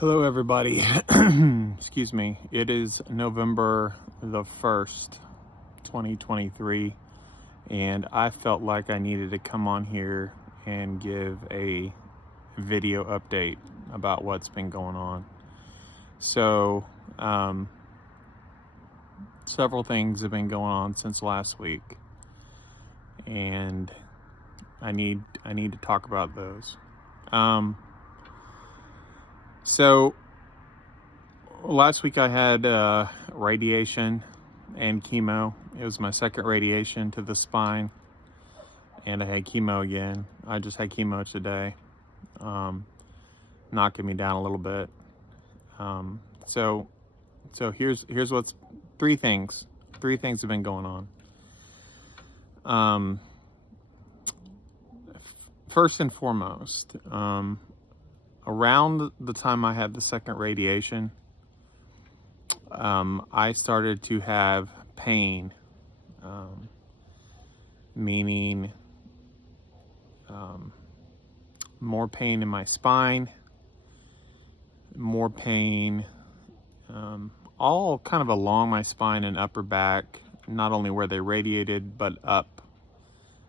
Hello, everybody. Excuse me. It is November the 1st, 2023, and I felt like I needed to come on here and give a video update about what's been going on. So, several things have been going on since last week, and I need to talk about those. So last week I had radiation and chemo. It was my second radiation to the spine, and I had chemo again. I just had chemo today, knocking me down a little bit. So here's what's three things have been going on. First and foremost, around the time I had the second radiation, I started to have pain, meaning more pain in my spine, more pain all kind of along my spine and upper back, not only where they radiated, but up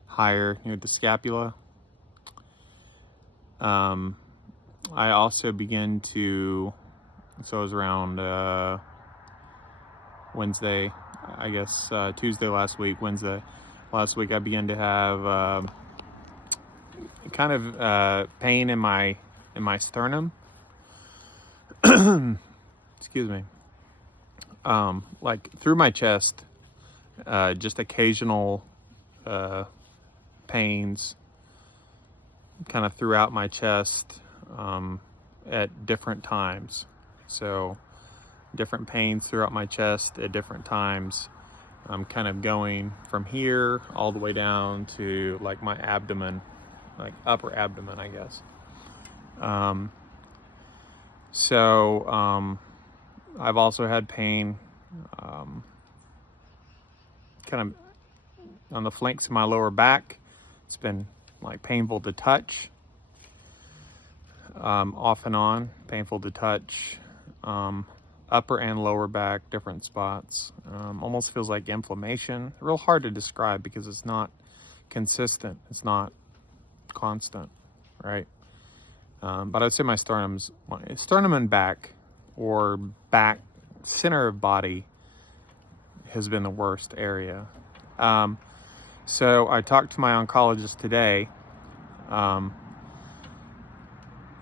higher near the scapula. I also began to, so it was around Wednesday, I guess Tuesday last week, Wednesday last week, I began to have kind of pain in my sternum. Excuse me. Like through my chest, just occasional pains kind of throughout my chest at different times. So different pains throughout my chest at different times. I'm kind of going from here all the way down to like my abdomen, like upper abdomen, I guess. I've also had pain kind of on the flanks of my lower back. It's been like painful to touch, off and on, painful to touch, upper and lower back, different spots. Almost feels like inflammation. Real hard to describe because it's not consistent, it's not constant, right? But I'd say my sternum and back, or back center of body, has been the worst area. So I talked to my oncologist today,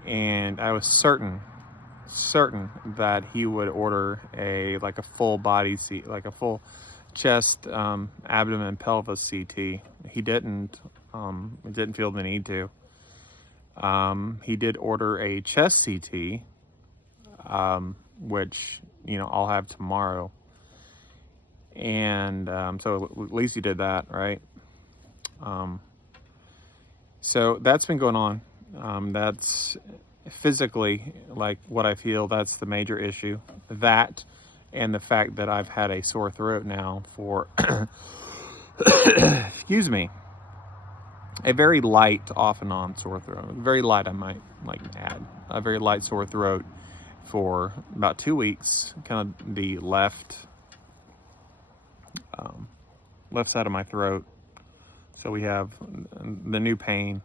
and I was certain that he would order a full body CT, like a full chest, abdomen, pelvis CT. He didn't. He didn't feel the need to. He did order a chest CT, which I'll have tomorrow. And so at least he did that, right? So that's been going on. That's physically like what I feel. That's the major issue. That and the fact that I've had a sore throat now for excuse me, a very light off and on sore throat. Very light, I might add. A very light sore throat for about 2 weeks. Kind of the left side of my throat. So we have the new pain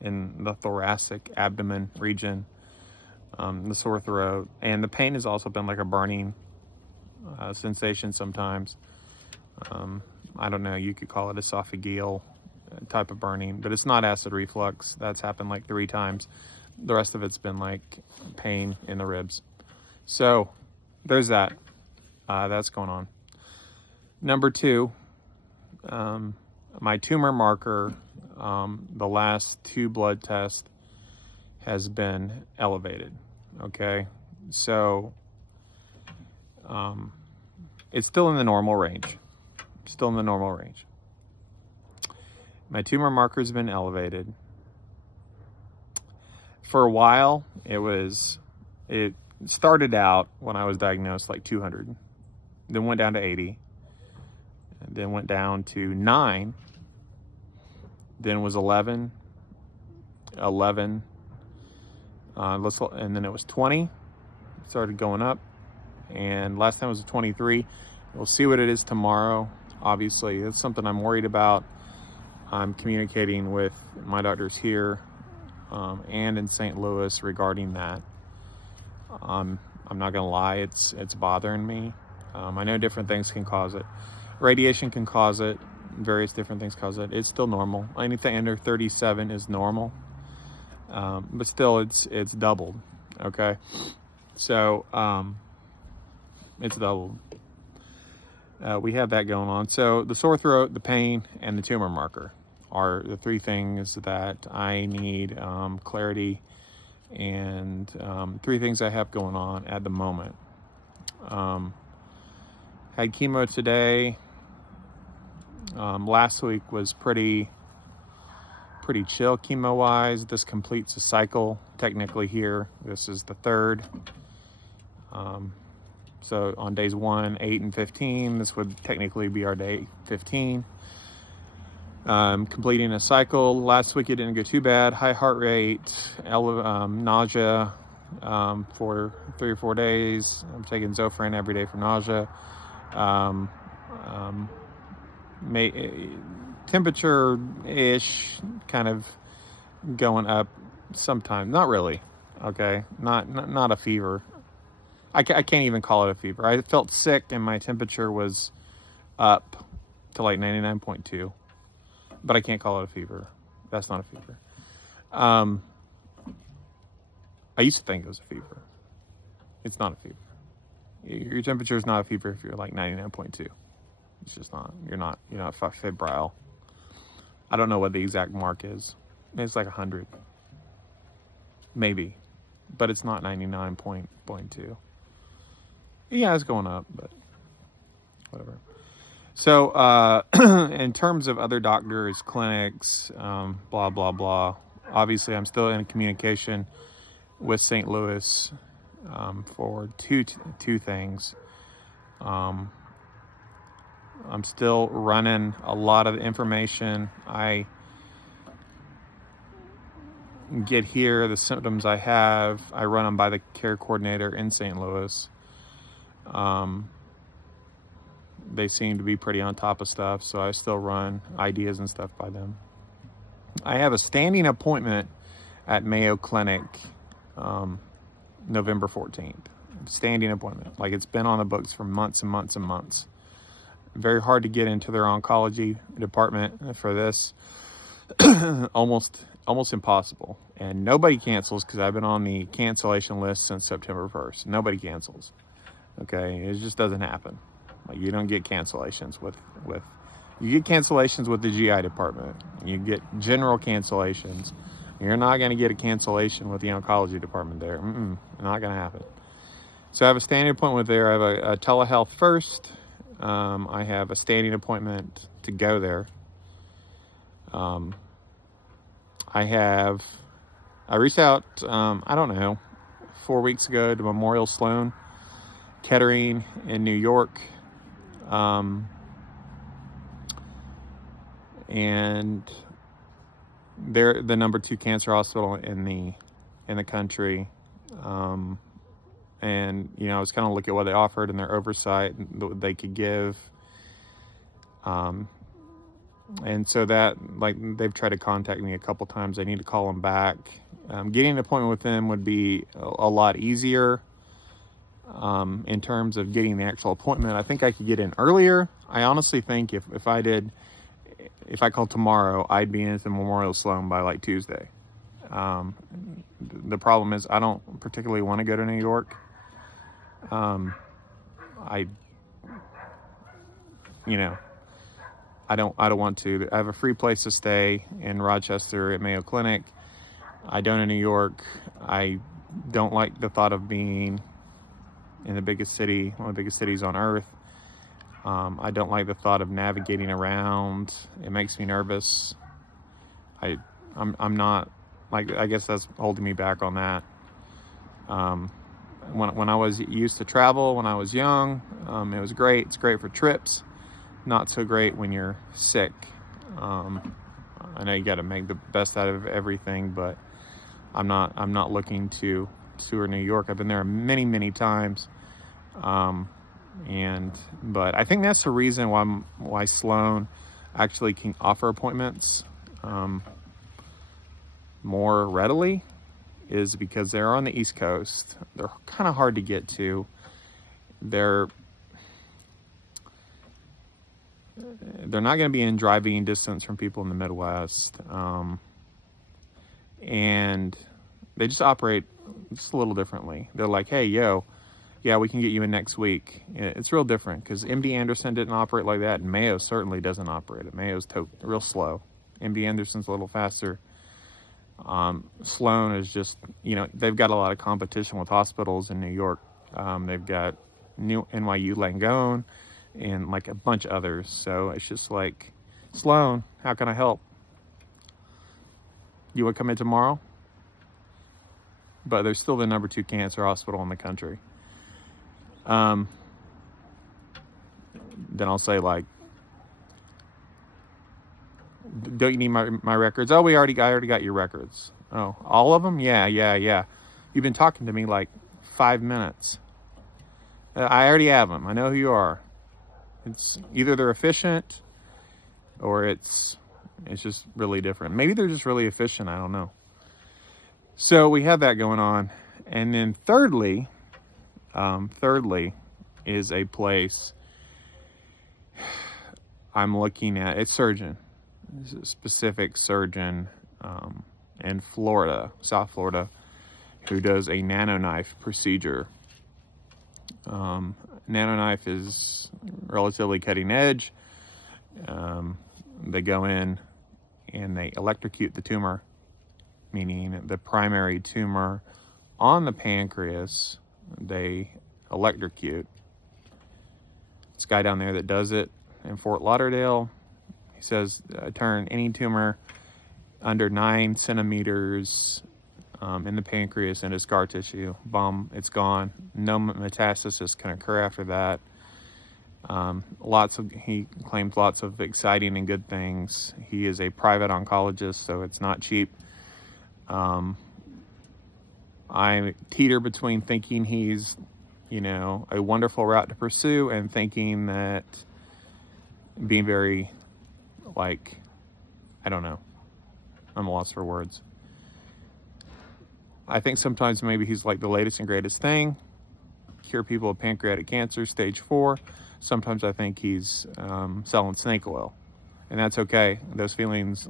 in the thoracic abdomen region, the sore throat, and the pain has also been like a burning sensation sometimes. I don't know, you could call it esophageal type of burning, but it's not acid reflux. That's happened like 3 times. The rest of it's been like pain in the ribs. So there's that. That's going on. Number 2, my tumor marker, the last 2 blood tests, has been elevated. Okay, so it's still in the normal range. My tumor marker's been elevated. For a while, it started out when I was diagnosed like 200, then went down to 80, and then went down to 9, then was 11, and then it was 20, started going up, and last time was a 23. We'll see what it is tomorrow. Obviously, it's something I'm worried about. I'm communicating with my doctors here and in St. Louis regarding that. I'm not gonna lie, it's bothering me. I know different things can cause it. Radiation can cause it. Various different things cause it. It's still normal. Anything under 37 is normal, but still, it's doubled. Okay, so it's doubled. We have that going on. So the sore throat, the pain, and the tumor marker are the three things that I need clarity, and three things I have going on at the moment. Had chemo today. Last week was pretty chill chemo wise. This completes a cycle technically here. This is the third. So on days 1, 8, and 15, this would technically be our day 15. Completing a cycle. Last week it didn't go too bad. High heart rate, nausea for 3 or 4 days. I'm taking Zofran every day for nausea. Temperature-ish, kind of going up sometimes. Not really. Okay, not a fever. I can't even call it a fever. I felt sick and my temperature was up to like 99.2, but I can't call it a fever. That's not a fever. I used to think it was a fever. It's not a fever. Your temperature is not a fever if you're like 99.2. It's just not. You're not febrile. I don't know what the exact mark is. It's like 100, maybe, but it's not 99.2. Yeah, it's going up, but whatever. So, in terms of other doctors, clinics, blah, blah, blah, obviously I'm still in communication with St. Louis for two things. I'm still running a lot of information. I get here, the symptoms I have, I run them by the care coordinator in St. Louis. They seem to be pretty on top of stuff, so I still run ideas and stuff by them. I have a standing appointment at Mayo Clinic November 14th. Standing appointment. Like, it's been on the books for months and months and months. Very hard to get into their oncology department for this. almost impossible. And nobody cancels, because I've been on the cancellation list since September 1st. Nobody cancels. Okay, it just doesn't happen. Like, you don't get cancellations with you get cancellations with the GI department. You get general cancellations. You're not going to get a cancellation with the oncology department there. Not going to happen. So I have a standing appointment there. I have a telehealth first. I have a standing appointment to go there. I reached out, I don't know, 4 weeks ago to Memorial Sloan Kettering in New York. And they're the number 2 cancer hospital in the country. And, I was kind of looking at what they offered and their oversight and what they could give. And so that, like, they've tried to contact me a couple times. I need to call them back. Getting an appointment with them would be a lot easier. In terms of getting the actual appointment, I think I could get in earlier. I honestly think if I called tomorrow, I'd be in the Memorial Sloan by like Tuesday. The problem is I don't particularly want to go to New York. I don't want to. I have a free place to stay in Rochester at Mayo Clinic. I don't in New York. I don't like the thought of being in the biggest city, one of the biggest cities on earth. I don't like the thought of navigating around. It makes me nervous. I'm not, like, I guess that's holding me back on that. When I was used to travel, when I was young, it was great. It's great for trips. Not so great when you're sick. I know you got to make the best out of everything, but I'm not looking to Seward, New York. I've been there many, many times. But I think that's the reason why Sloan actually can offer appointments more readily, is because they're on the East Coast. They're kind of hard to get to. They're not going to be in driving distance from people in the Midwest, and they just operate just a little differently. They're like, hey, yo, yeah, we can get you in next week. It's real different because MD Anderson didn't operate like that, and Mayo certainly doesn't operate it. Mayo's real slow. MD Anderson's a little faster. Sloan is just, they've got a lot of competition with hospitals in New York. They've got new NYU Langone and like a bunch of others. So it's just like, Sloan, how can I help? You would come in tomorrow? But they're still the number 2 cancer hospital in the country. Then I'll say, like, don't you need my records? Oh, I already got your records. Oh, all of them? Yeah. You've been talking to me like 5 minutes. I already have them. I know who you are. It's either they're efficient or it's just really different. Maybe they're just really efficient. I don't know. So we have that going on. And then thirdly is a place I'm looking at. It's surgeon. It's a specific surgeon in Florida, South Florida, who does a NanoKnife procedure. NanoKnife is relatively cutting edge. They go in and they electrocute the tumor, meaning the primary tumor on the pancreas, they electrocute. This guy down there that does it in Fort Lauderdale, he says, turn any tumor under 9 centimeters in the pancreas into scar tissue. Boom, it's gone. No metastasis can occur after that. He claims lots of exciting and good things. He is a private oncologist, so it's not cheap. I teeter between thinking he's, a wonderful route to pursue and thinking that being very, I don't know. I'm lost for words. I think sometimes maybe he's like the latest and greatest thing. Cure people of pancreatic cancer, stage 4. Sometimes I think he's selling snake oil. And that's okay. Those feelings,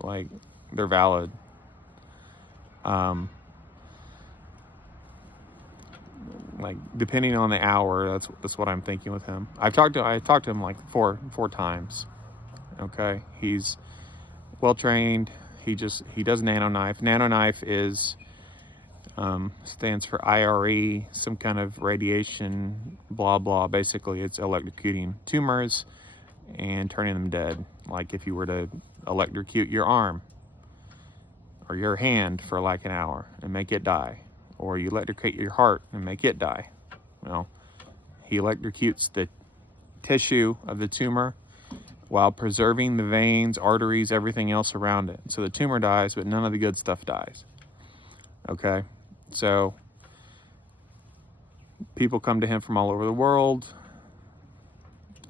they're valid. Depending on the hour, that's what I'm thinking with him. I talked to him like four times. Okay, he's well trained. He does NanoKnife. NanoKnife is stands for IRE, some kind of radiation, blah blah. Basically, it's electrocuting tumors and turning them dead. Like if you were to electrocute your arm or your hand for like an hour and make it die, or you electrocute your heart and make it die. Well, he electrocutes the tissue of the tumor while preserving the veins, arteries, everything else around it. So the tumor dies, but none of the good stuff dies. Okay? So people come to him from all over the world.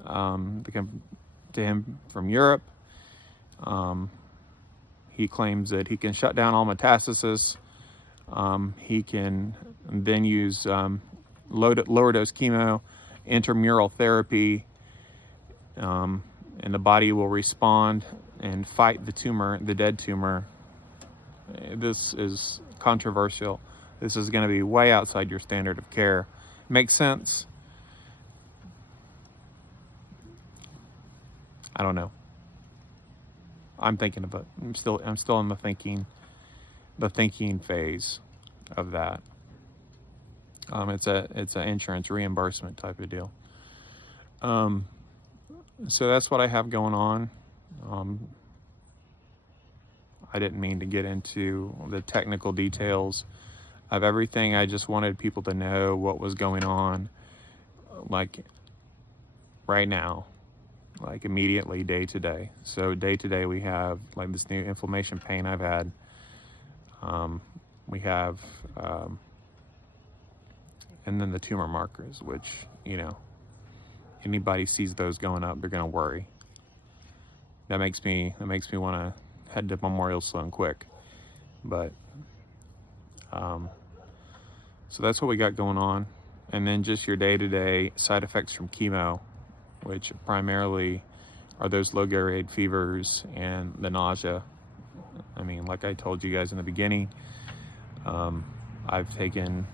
They come to him from Europe. He claims that he can shut down all metastasis. He can then use lower dose chemo, intramural therapy, and the body will respond and fight the tumor, the dead tumor. This is controversial. This is going to be way outside your standard of care. Makes sense? I don't know. I'm thinking of it. I'm still in the thinking phase of that. It's an insurance reimbursement type of deal. So that's what I have going on. I didn't mean to get into the technical details of everything. I just wanted people to know what was going on, like right now, like immediately, day to day. So day to day, we have like this new inflammation pain I've had. We have and then the tumor markers, which, anybody sees those going up, they're going to worry. That makes me want to head to Memorial Sloan quick. But so that's what we got going on. And then just your day-to-day side effects from chemo, which primarily are those low-grade fevers and the nausea. I mean, like I told you guys in the beginning, I've taken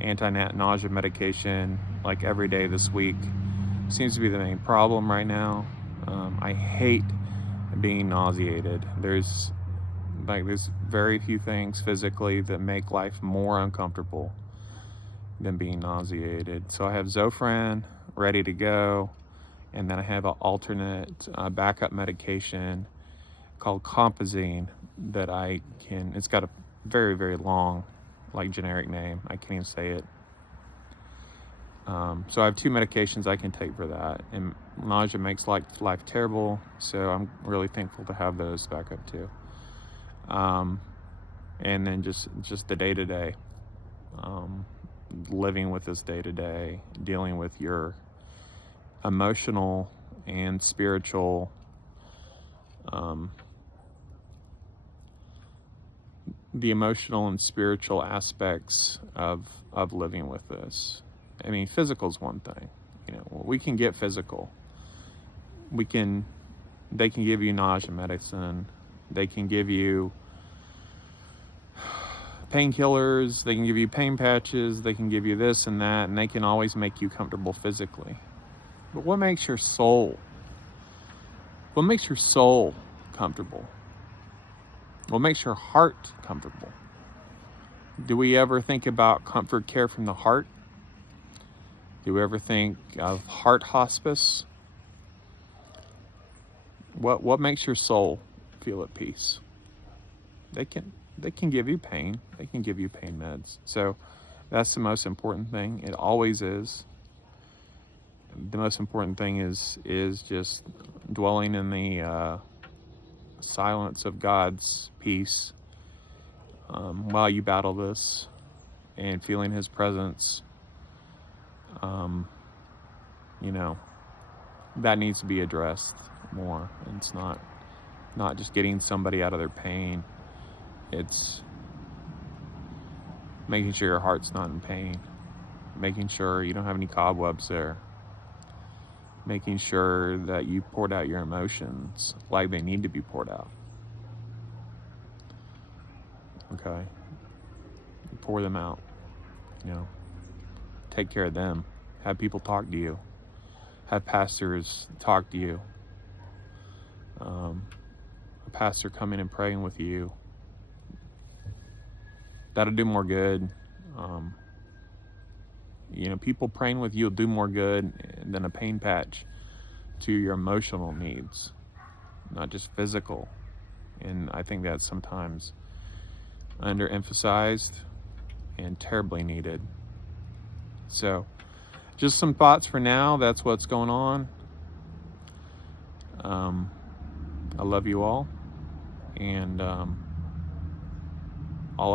anti-nausea medication like every day this week. Seems to be the main problem right now. I hate being nauseated. There's very few things physically that make life more uncomfortable than being nauseated. So I have Zofran ready to go, and then I have an alternate backup medication called Compazine that it's got a very, very long, generic name. I can't even say it. So I have 2 medications I can take for that, and nausea makes life terrible, so I'm really thankful to have those back up too. And then just the day-to-day, living with this day-to-day, dealing with your emotional and spiritual the emotional and spiritual aspects of living with this. I mean, physical is one thing. We can get physical. They can give you nausea medicine. They can give you painkillers. They can give you pain patches. They can give you this and that, and they can always make you comfortable physically. But what makes your soul? What makes your soul comfortable? What makes your heart comfortable? Do we ever think about comfort care from the heart? Do we ever think of heart hospice? What makes your soul feel at peace? They can give you pain. They can give you pain meds. So that's the most important thing. It always is. The most important thing is just dwelling in the silence of God's peace while you battle this, and feeling His presence. That needs to be addressed more. It's not just getting somebody out of their pain. It's making sure your heart's not in pain, making sure you don't have any cobwebs there, making sure that you poured out your emotions like they need to be poured out. Okay? Pour them out. Take care of them. Have people talk to you. Have pastors talk to you. A pastor come in and praying with you. That'll do more good. People praying with you will do more good than a pain patch to your emotional needs, not just physical. And I think that's sometimes underemphasized and terribly needed. So, just some thoughts for now. That's what's going on. I love you all, and I'll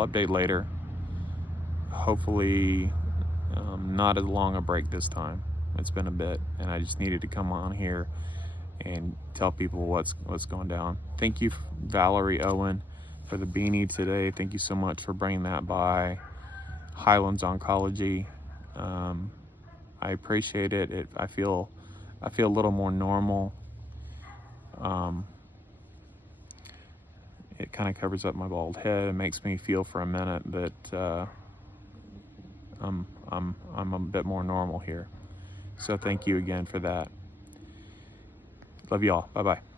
update later. Hopefully not as long a break this time. It's been a bit, and I just needed to come on here and tell people what's going down. Thank you, Valerie Owen, for the beanie today. Thank you so much for bringing that by. Highlands Oncology. I appreciate it. I feel a little more normal. It kind of covers up my bald head. It makes me feel for a minute that I'm a bit more normal here. So thank you again for that. Love you all. Bye-bye.